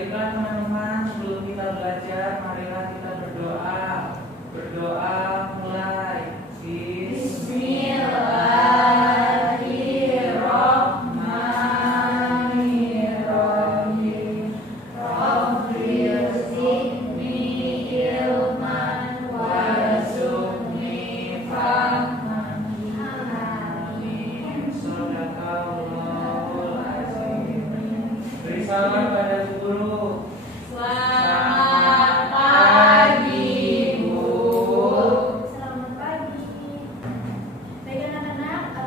Baiklah teman-teman, sebelum kita belajar, marilah kita berdoa. Berdoa mulai. Bismillahirrahmanirrahim. Rabbil zidni ilman warzuqni fahman. Amin. Shadaqallahul azim. Beri salam pada guru. Selamat pagi, Bu. Selamat pagi. Baik anak-anak,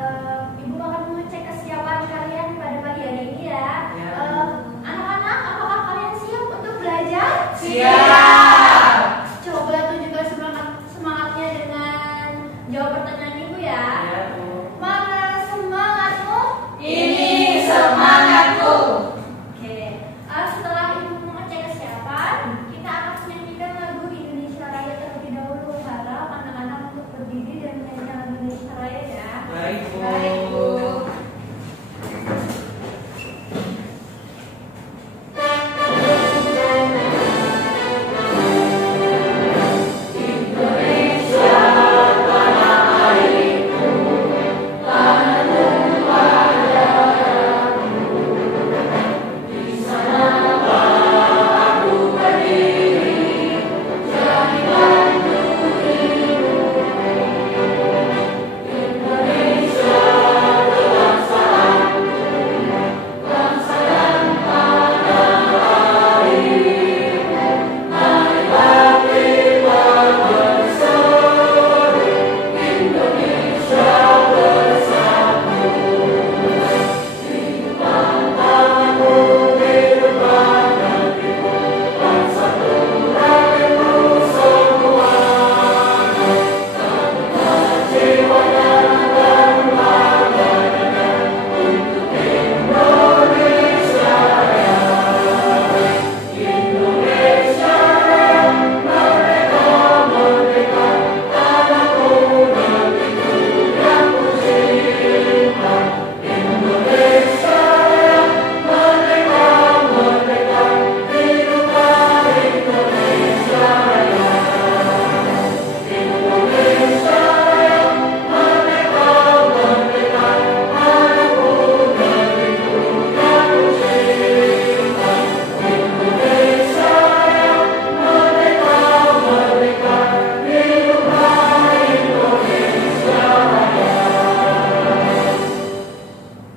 Ibu akan mengecek kesiapan kalian pada pagi hari ini ya. Ya. Anak-anak, apakah kalian siap untuk belajar? Siap. Coba tunjukkan semangatnya dengan jawab pertanyaan Ibu ya. Ya, Bu. Mana semangatmu? Ini semangatku. Oke. Setelah Ibu mengecek kesiapan, kita akan menyanyikan lagu Indonesia Raya terlebih dahulu. Harap anak-anak untuk berdiri dan menyanyikan lagu Indonesia Raya ya. Baik, Bu. Baik, Bu.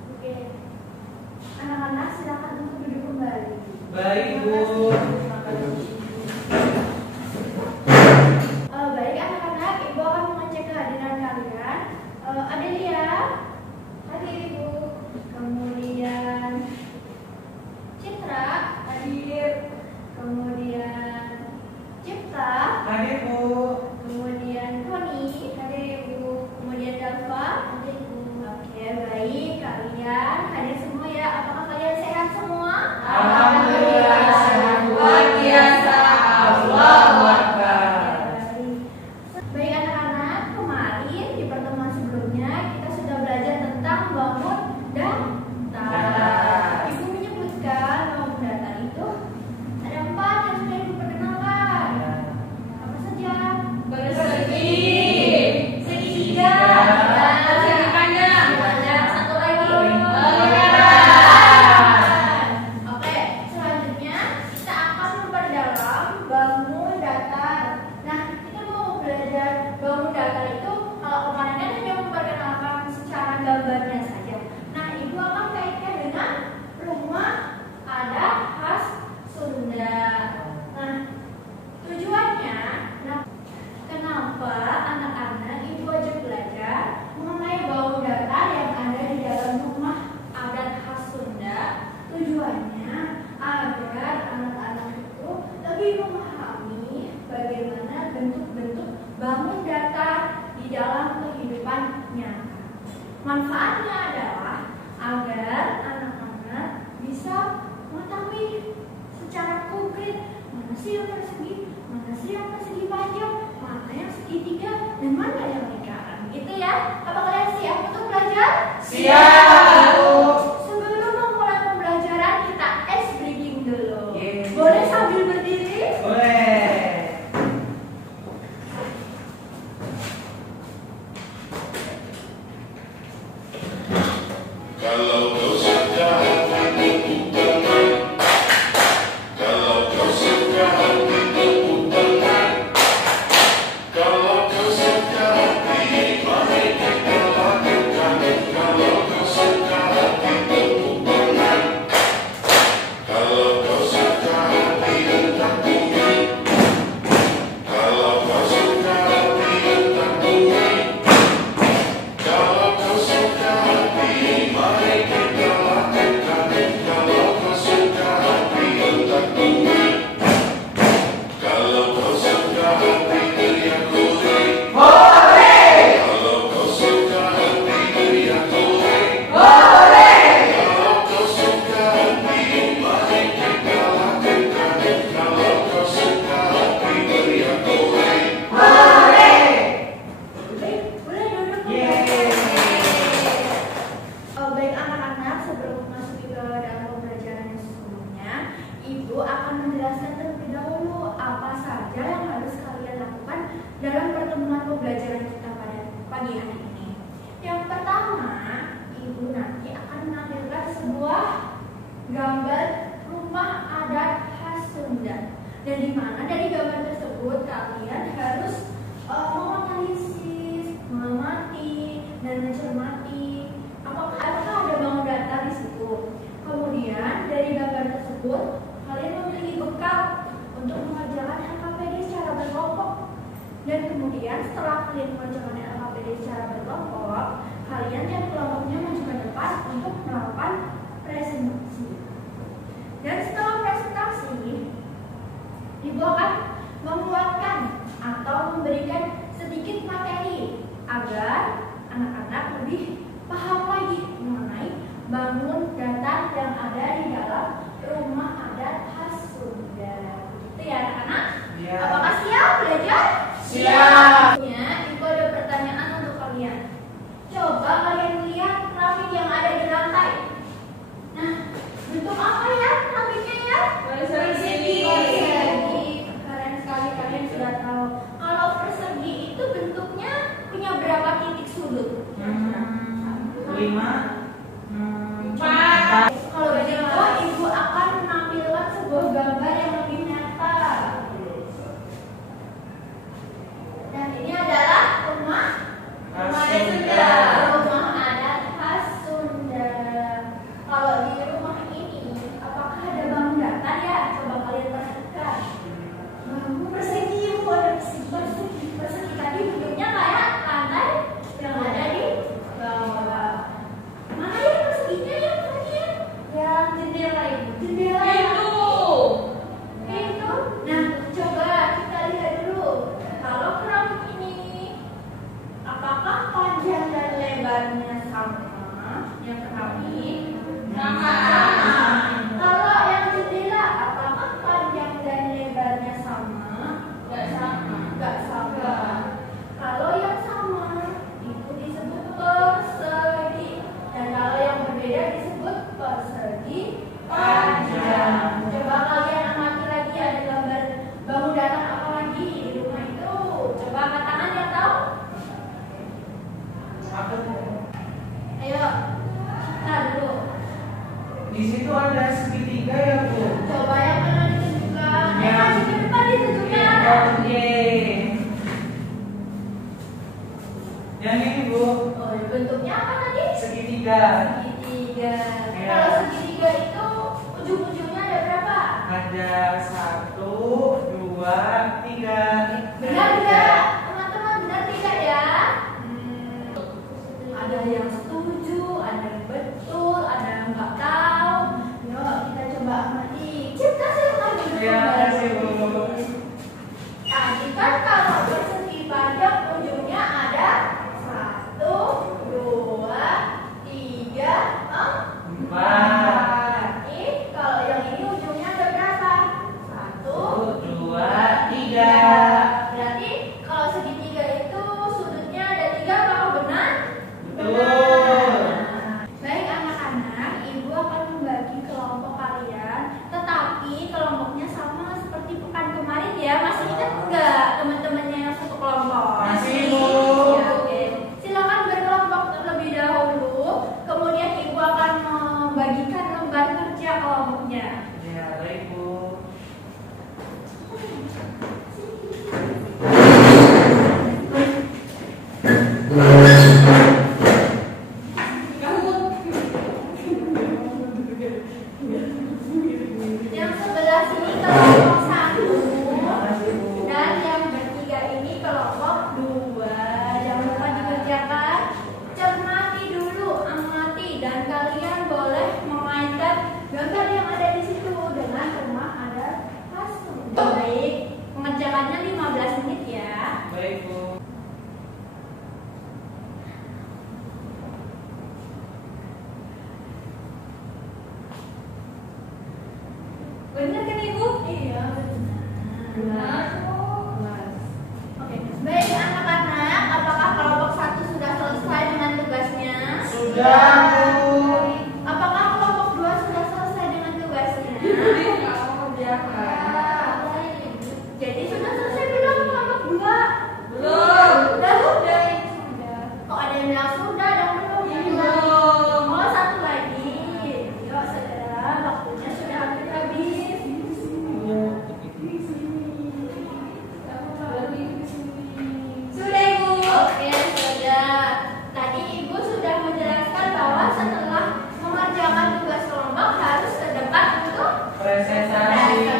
Oke. Anak-anak silakan untuk duduk kembali. Baik, Bu. Baik anak-anak, Ibu akan mengecek kehadiran kalian. Adelia, hadir Ibu. Kemudian Citra, hadir. Kemudian Cipta, Hadir, Bu. kemudian Tony, hadir Ibu. Kemudian Dalva, hadir Ibu. Oke, baik kalian hadir semua ya. Apakah kalian sehat semua? Alhamdulillah sehat luar biasa. Allahu Akbar. Baik anak-anak, kemarin di pertemuan sebelumnya kita sudah belajar tentang bangun datar. Ibu menyebutkan bangun datar itu ada 4 yang sudah Ibu perkenalkan. Apa saja? Persegi, Segitiga. persegi panjang, Dan satu lagi. lingkaran. Oke, selanjutnya kita akan memperdalam bangun datar. Nah, kita mau belajar bangun datar itu kalau kemarin kan hanya memperkenalkan secara gambarnya saja. Nah, Ibu akan kaitkan dengan rumah adat khas Sunda. Nah, tujuannya, kenapa anak-anak Ibu ajak belajar mengenai bangun datar yang ada di dalam rumah adat khas Sunda? Tujuannya agar anak-anak itu lebih memahami bagaimana bentuk-bentuk bangun datar di dalam kehidupan nyata. Manfaatnya adalah agar anak-anak bisa mengetahui secara konkret mana sih yang persegi, mana sih yang persegi panjang, mana yang segitiga, dan mana yang lingkaran. Gitu ya. Apa kalian siap untuk belajar? Siap, Bu. Sebelum memulai pembelajaran kita ice breaking dulu. dalam pertemuan pembelajaran kita pada pagi hari ini. Yang pertama, Ibu nanti akan menampilkan sebuah gambar rumah adat khas Sunda. Dan di mana dari gambar tersebut kalian harus menganalisis, mengamati, dan mencermati apakah ada bangun datar di situ. Kemudian dari gambar tersebut kalian memiliki bekal untuk mengerjakan LKPD secara berkelompok. Dan kemudian setelah kalian mengerjakan LKPD secara berkelompok, kalian tiap kelompoknya maju ke depan untuk melakukan presentasi. Dan setelah presentasi, Ibu akan menguatkan atau memberikan sedikit materi agar anak-anak lebih paham lagi mengenai bangun datar yang ada di dalam rumah adat khas Sunda. Begitu ya anak-anak? Ya. Apakah siap belajar? Siap. Ibu ada pertanyaan untuk kalian. Coba kalian lihat keramik yang ada di lantai. Nah, bentuk apa ya keramiknya ya? Persegi. Keren sekali kalian sudah tahu. Kalau persegi itu bentuknya punya berapa titik sudut? 5. 4. Kalau begitu, Ibu akan menampilkan sebuah gambar yang lebih nyata. Dan ini adalah rumah Khas Sunda. Rumah adat khas Sunda. Kalau di rumah ini, apakah ada bangun datar ya? Coba kalian perhatikan. Bangun persegi, Bu, ada persegi. Persegi tadi bentuknya kayak lantai yang ada di bawah. Mana ya perseginya ya? Yang jendela itu. Jendela itu. Nah, coba kita lihat dulu. Kalau keramik ini, apakah panjang dan lebarnya sama? Yang keramik Sama. Kalau yang jendela, apakah panjang dan lebarnya sama? Nggak sama. Enggak sama. Kalau yang sama itu disebut persegi, dan kalau yang berbeda disebut persegi panjang. Coba kalian amati lagi ada gambar bangun datar apa lagi di rumah itu. Coba angkat tangan yang tahu. Apa tuh? Ayo, nah dulu. Di situ ada segitiga ya, Bu. Coba yang mana ditunjukkan? Ya. Maju ke depan ditunjukkan. Oke. Yang ini, Bu. Oh, bentuknya apa tadi? Segitiga. Segitiga. Ya. Kalau segitiga itu ujung-ujungnya ada berapa? Ada 1, 2, 3. Benar tidak? Teman-teman benar tidak ya? Ada yang setuju, ada yang betul, ada yang nggak tahu. Yuk kita coba amati. Cipta saya lagi. Ya, kasih, Bu. Tadi kan kalau persegi panjang ujungnya ada 1, 2, 3, 4. 4. Kalau yang ini ujungnya ada berapa? 1, 2, 3. Berarti Oke, baik anak-anak, apakah kelompok 1 sudah selesai dengan tugasnya? Sudah, Bu. Apakah kelompok 2 sudah selesai dengan tugasnya? Jadi sudah selesai belum kelompok 2? Belum. Sudah. Kok ada yang bilang sudah dong belum? Oh, satu lagi. Yuk saudara, waktunya sudah hampir habis. Sudah Ibu. Oke sudah. Tadi Ibu sudah menjelaskan bahwa setelah mengerjakan tugas kelompok harus ke depan untuk Presentasi.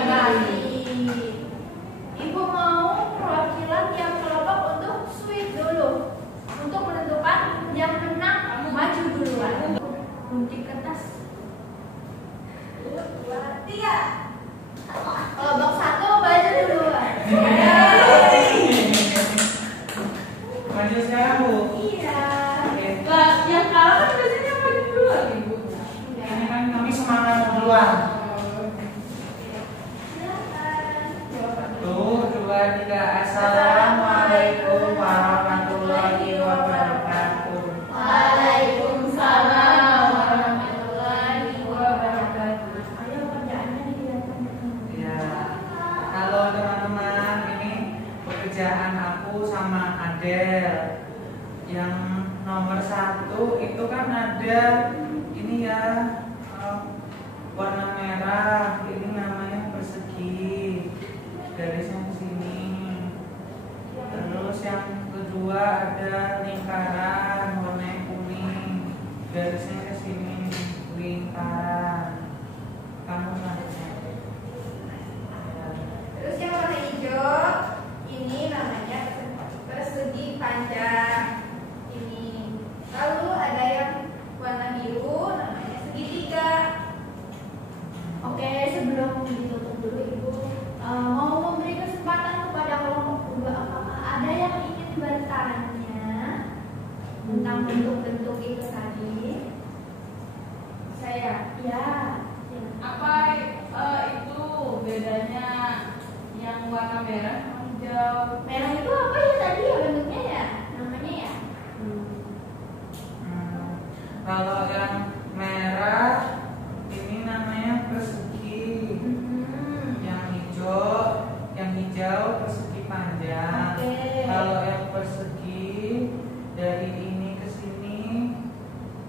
Ibu mau perwakilan tiap kelompok untuk sweep dulu, untuk menentukan yang menang maju duluan. Gunting kertas. 1, 2, 3. Kelompok 1 maju duluan. Maju sekarang, Bu. Iya. Oke. Yang kalah kan biasanya maju dulu Ibu. Ini kan kami semangat duluan. Silakan. 1, 2, 3. Assalamualaikum warahmatullahi wabarakatuh. Waalaikumsalam warahmatullahi wabarakatuh. Ayo kerjaannya dilihatkan. Ya, halo teman-teman, ini pekerjaan aku sama Adel. Yang nomor 1 itu kan ada ini ya, warna merah. Ini namanya persegi, garisnya ke sini. Terus yang kedua ada lingkaran warna kuning, garisnya ke sini, lingkaran. Kamu selanjutnya. Terus yang warna hijau ini namanya persegi panjang. Ini. Lalu ada yang warna biru namanya segitiga. Oke, sebelum ditutup dulu Ibu mau memberi kesempatan kepada kelompok 2. Apakah ada yang ingin bertanya tentang bentuk-bentuk itu tadi? Saya. Ya. Apa itu bedanya yang warna merah sama hijau? Merah itu apa ya tadi ya bentuknya ya? Namanya ya? Kalau yang merah ini namanya persegi. Yang hijau persegi panjang. Oke. Kalau yang persegi dari ini ke sini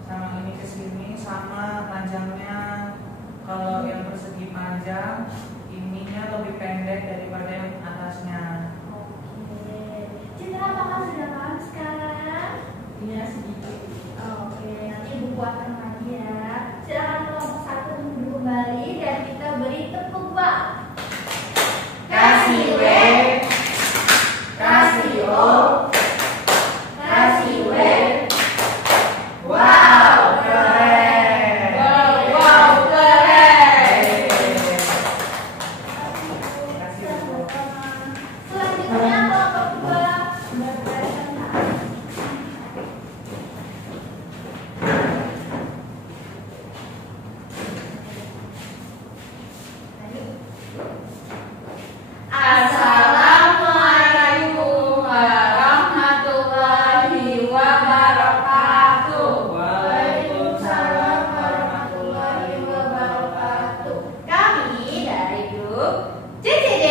sama ini ke sini sama panjangnya. Kalau yang persegi panjang ininya lebih pendek daripada yang atasnya. Oke. Citra apakah sudah paham sekarang? Iya sedikit. Oke, nanti Ibu buatkan lagi ya. Silakan kelompok 1 duduk kembali dan kita beri tepuk bak. Kasih W, kasih O, kasih W. Wow, keren. Wow, keren. Kasih Bu. Selanjutnya kelompok 2 berpresentasi. Assalamualaikum warahmatullahi wabarakatuh. Waalaikumsalam warahmatullahi wabarakatuh. Kami dari grup CCD.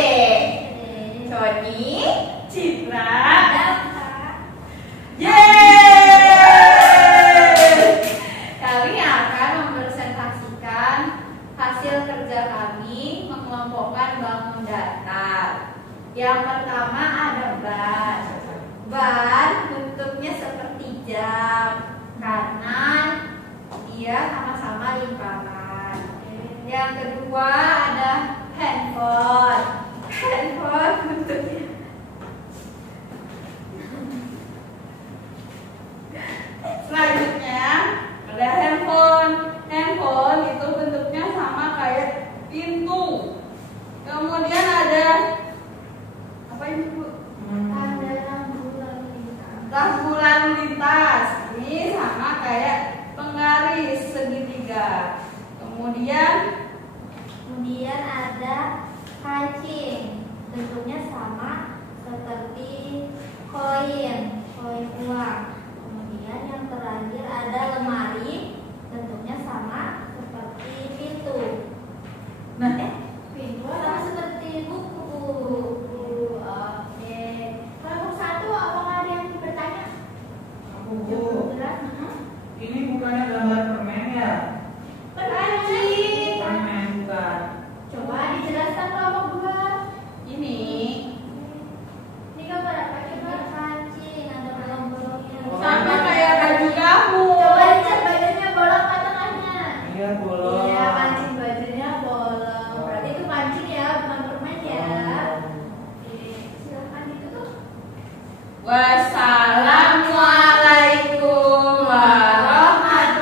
Sony, Citra, yeay! Kami akan mempresentasikan hasil kerja kami mengelompokkan bangun datar. Yang pertama ada ban. Ban bentuknya seperti jam karena dia sama-sama lingkaran. Yang kedua ada handphone. Handphone bentuknya selanjutnya ada handphone. Handphone itu bentuknya sama kayak pintu. Kemudian ada apa ini Bu? Ada lampu lalu lintas. Lampu lalu lintas. Ini sama kayak penggaris segitiga. Kemudian Kemudian ada kancing. bentuknya sama seperti koin uang. Kemudian yang terakhir ada lemari, bentuknya sama seperti pintu. Nah, Pintu sama seperti buku. Oke. Kelompok 1 apakah ada yang bertanya? Bu, Jelas? ini bukannya gambar permen ya? Pancing. Permen bukan. Coba dijelaskan kelompok 2. Ini Ini gambar apa? Coba kancing, ada bolong-bolongnya. sama kayak baju kamu. Coba dicek bajunya bolong atau tengahnya. Iya, bolong. Iya, kancing bajunya bolong. Berarti itu kancing ya, bukan permen ya. Oke, silahkan ditutup. Wassalamualaikum warahmatullahi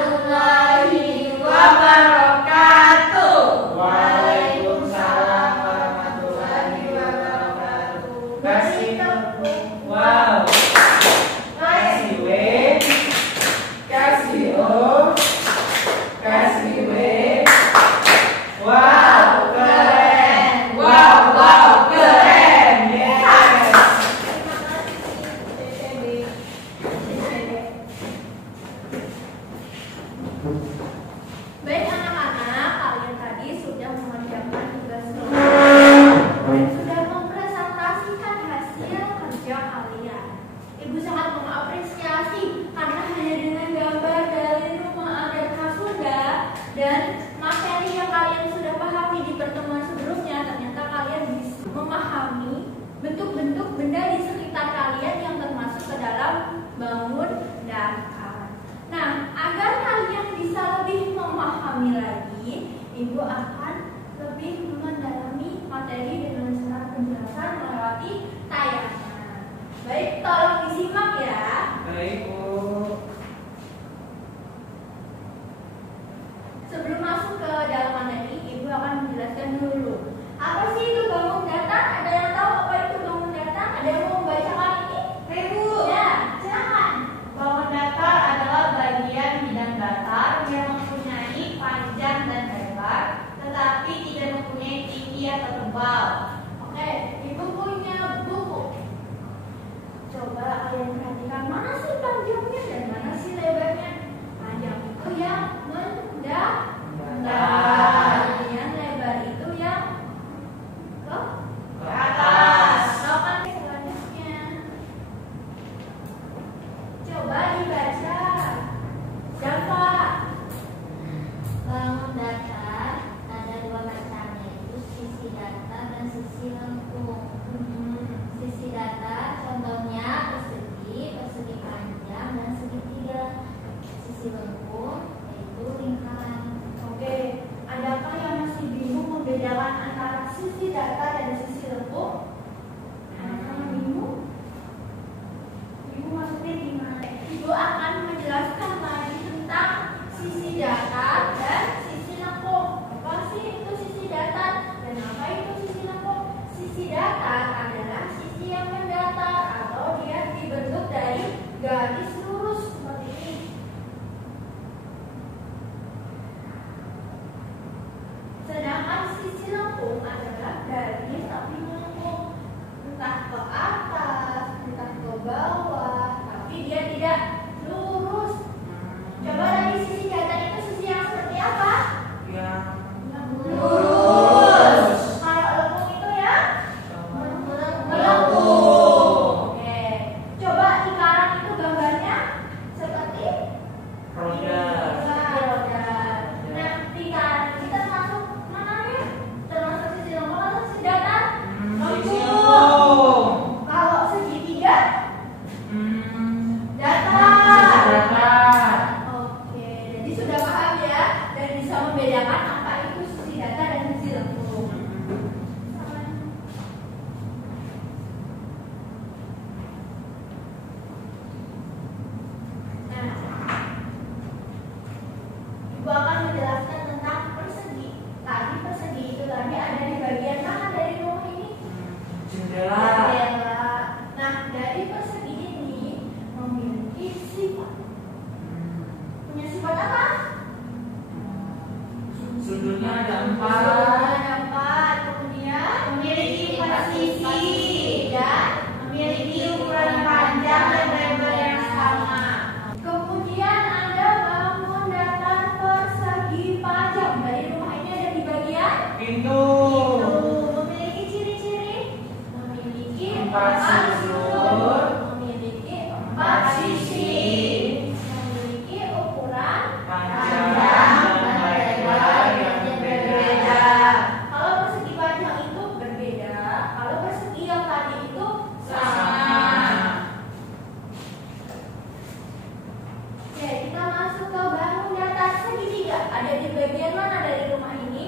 bagian mana dari rumah ini?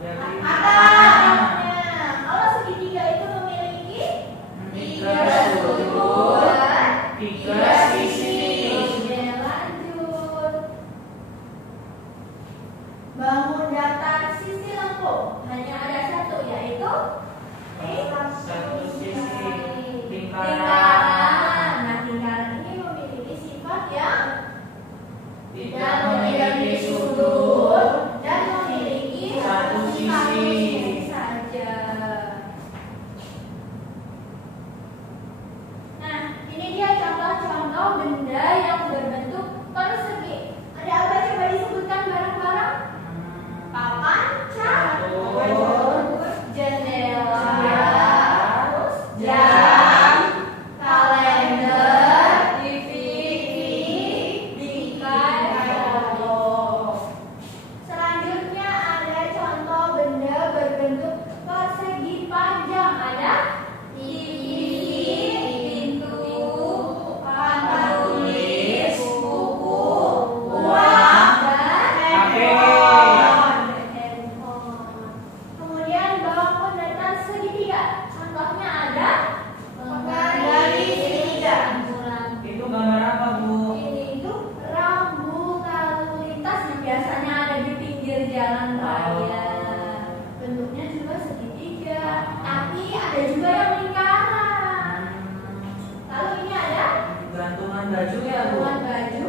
Dari Atapnya. Kalau segitiga itu memiliki tiga sudut, tiga sisi. Oke, lanjut. Bangun datar sisi lengkung hanya ada satu, yaitu Satu sisi lingkaran. lingkaran. Nah, lingkaran ini memiliki sifat yang Tidak memiliki sudut dan memiliki satu sisi. saja. Nah, ini dia contoh-contoh benda yang berbentuk persegi. Ada apa, coba disebutkan bareng-bareng? Papan cat, jendela, terus jam, kalender, TV, bingkai foto. Selanjutnya ada contoh benda berbentuk persegi panjang. Ada pintu, papan tulis, buku, uang, dan handphone. Kemudian bangun datar segitiga. Contohnya ada penggali segitiga. Itu gambar apa, Bu? Ini itu rambu lalu lintas yang biasanya ada di pinggir jalan raya. Bentuknya juga segitiga, tapi ada juga yang lingkaran. Lalu ini ada Gantungan baju ya, Bu? gantungan baju.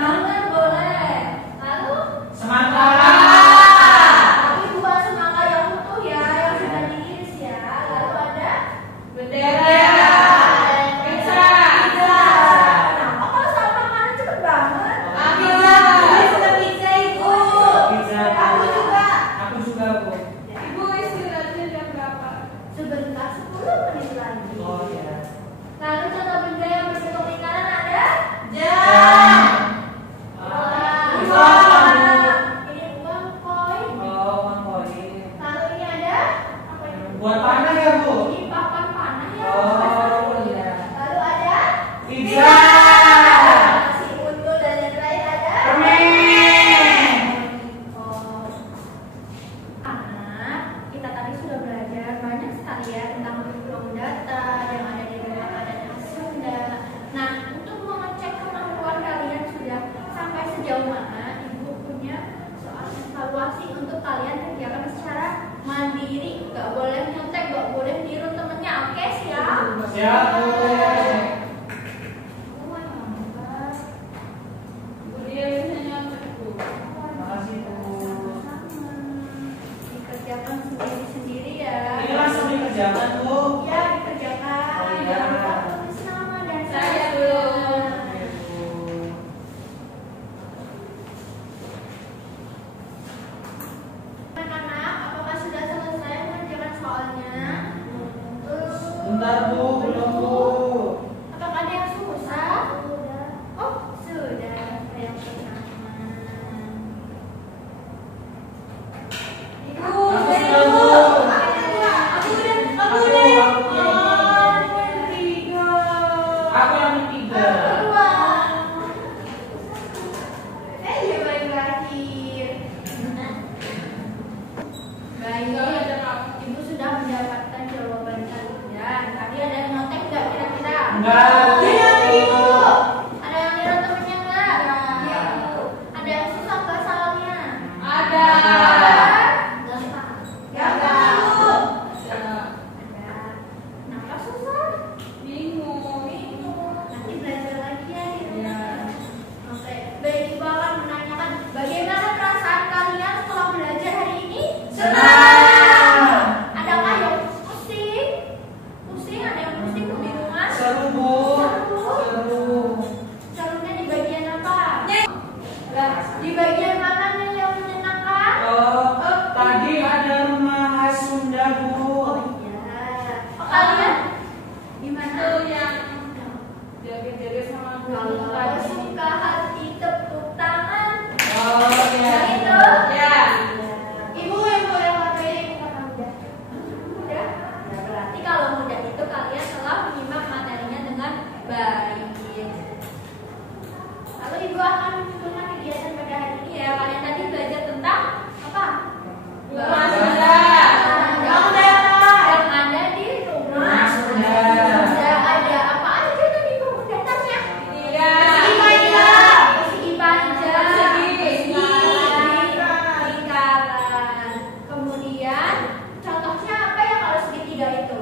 Hanger boleh. Lalu Semangka. tapi bukan semangka yang utuh ya, yang sudah diiris ya. Lalu ada Bendera. Pizza. Kenapa kalau sama makanan cepet banget? Pizza. Sudah pizza Ibu. Pizza. Aku juga. Aku juga, Bu. Ibu istirahatnya jam berapa? Sebentar, 10 menit lagi. Oh ya. Lalu contoh benda yang berbentuk lingkaran ada Jam. uang. Ini uang koin. Oh, uang koin. Lalu ini ada apa ini? Buat panah ya, Bu? Ini papan panah ya. Oh, iya. Lalu ada Pizza. nasi utuh dan yang terakhir ada Permen. Oh. Anak, kita tadi sudah belajar banyak sekali ya tentang bangun datar yang ada di Rumah Adat Khas Sunda. Nah, untuk mengecek kemampuan kalian sudah sampai sejauh mana, Ibu punya soal evaluasi untuk kalian kerjakan secara mandiri. Gak boleh nyontek, gak boleh niru temennya. Oke, siap? Siap, Bu. Ibu dia biasanya nyontek, Bu. Makasih, Bu. Dikerjakan sendiri-sendiri ya. Ini langsung dikerjakan, Bu. Ya, dikerjakan. Oh, iya. Jangan lupa tulis nama dan Saya dulu. Oke, Bu. Anak-anak, apakah sudah selesai mengerjakan soalnya? Bentar, Bu. Belum, Bu. Apakah ada yang susah? Oh, sudah. Yang pertama. Ibu, Aku dari sudah, ibu. Bu. Aku udah. Aku. Oh, yang ketiga. Aku yang ketiga. Kedua. Iya, baik lahir. Baik. Enggak ada apa. Ibu sudah mendapatkan jawaban kalian. Tadi ada yang nyontek nggak kira-kira? Enggak. Iya, Ibu. Ada yang niru temennya nggak? Iya, Bu. Ada yang susah nggak soalnya? Ada. Gampang. Gampang, Bu. Ada. Kenapa susah? Bingung. Bingung. Nanti belajar lagi ya. Ibu. Iya. Oke. Baik, Ibu akan menanyakan bagaimana perasaan kalian setelah belajar hari ini? Senang. Adakah yang pusing? Pusing? Ada yang pusing, kebingungan? Seru, Bu. Seru. Serunya di bagian apa? Lah, di bagian mana nih yang menyenangkan? Oh, tadi ada rumah khas Sunda, Bu. Oh iya. Oh, kalian gimana? Itu yang jaga-jaga sama guru Kalau tadi. suka hati tepuk tangan. Oh, iya. Yang itu? Ya. Ibu yang warna ini bukan muda. Muda? Ya, berarti kalau muda itu kalian telah menyimak materinya dengan baik. Lalu Ibu akan menunjukkan kegiatan pada hari ini ya. Kalian tadi belajar Yang ada di rumah sudah ada apa aja tadi bangun datarnya? Persegi panjang, lingkaran. Kemudian contohnya apa ya kalau segitiga itu?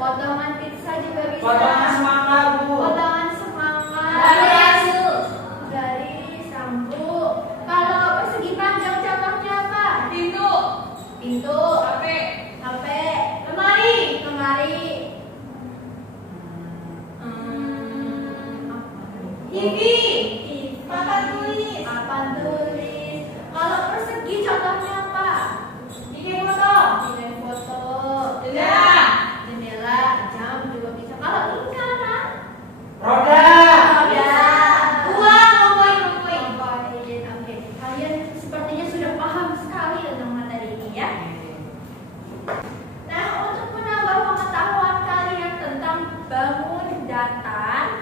Potongan pizza juga bisa. Potongan semangka, Bu. Potongan semangka. Garis rambut. Kalau persegi panjang contohnya apa? Pintu. HP. Lemari. TV. Papan tulis. Kalau persegi contohnya apa? Bikin foto. Jendela, jam juga bisa. Kalau lingkaran, Roda. Oke, kalian sepertinya sudah paham sekali tentang materi ini ya. Nah, untuk menambah pengetahuan kalian tentang bangun datar,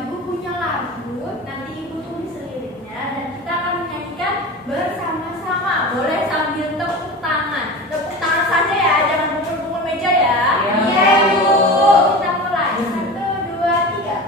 ibu punya lagu. Nanti ibu tulis liriknya dan kita akan menyanyikan bersama-sama. Boleh sambil tepuk tangan. Tepuk tangan saja ya, jangan pukul-pukul meja ya. Iya, Ibu. Kita mulai. 1, 2, 3.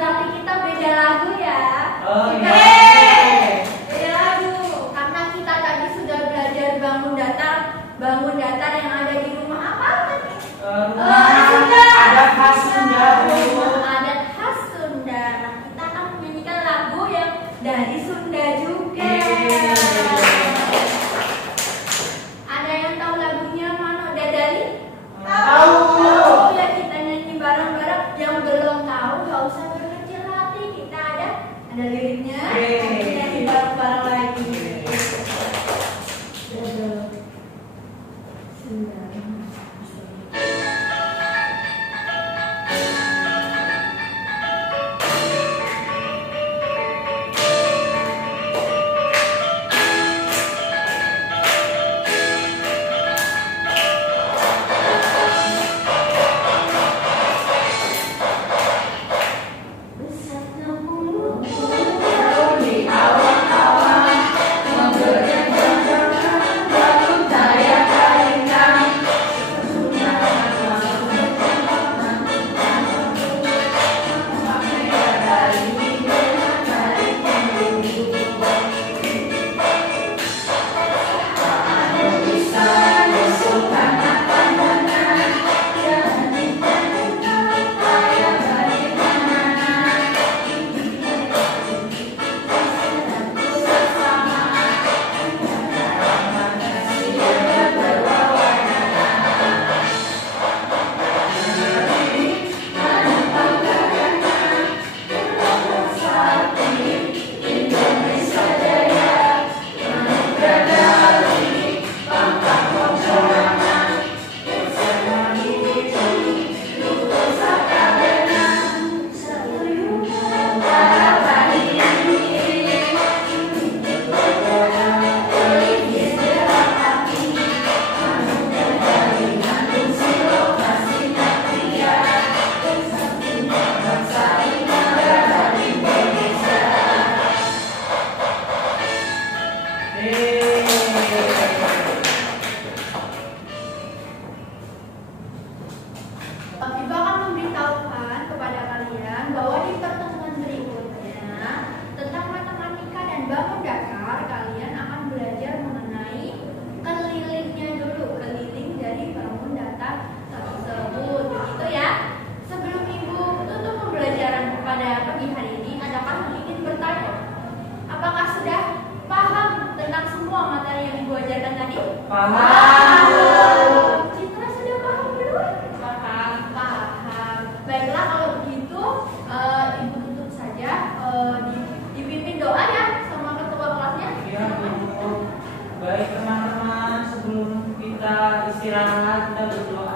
Tapi kita beda lagu ya. Oh, Kita iya. beda lagu karena kita tadi sudah belajar bangun datar yang ada di rumah apa tadi? Sunda. Adat khas Sunda, Bu. Adat khas Sunda. Nah, kita akan menyanyikan lagu yang dari Sunda juga. Ada yang tahu lagunya Mano Dadali? Tahu. Tahu ya, kita nyanyi bareng-bareng. Yang belum tahu nggak usah berkecil hati. Kita ada liriknya. Kita nyanyi bareng-bareng lagi. Dadal. Sunda. materi yang Ibu ajarkan tadi? Paham. Citra sudah paham belum? Paham. Paham. Baiklah kalau begitu Ibu tutup saja, dipimpin doa ya sama ketua kelasnya. Iya, Bu. Baik teman-teman, sebelum kita istirahat kita berdoa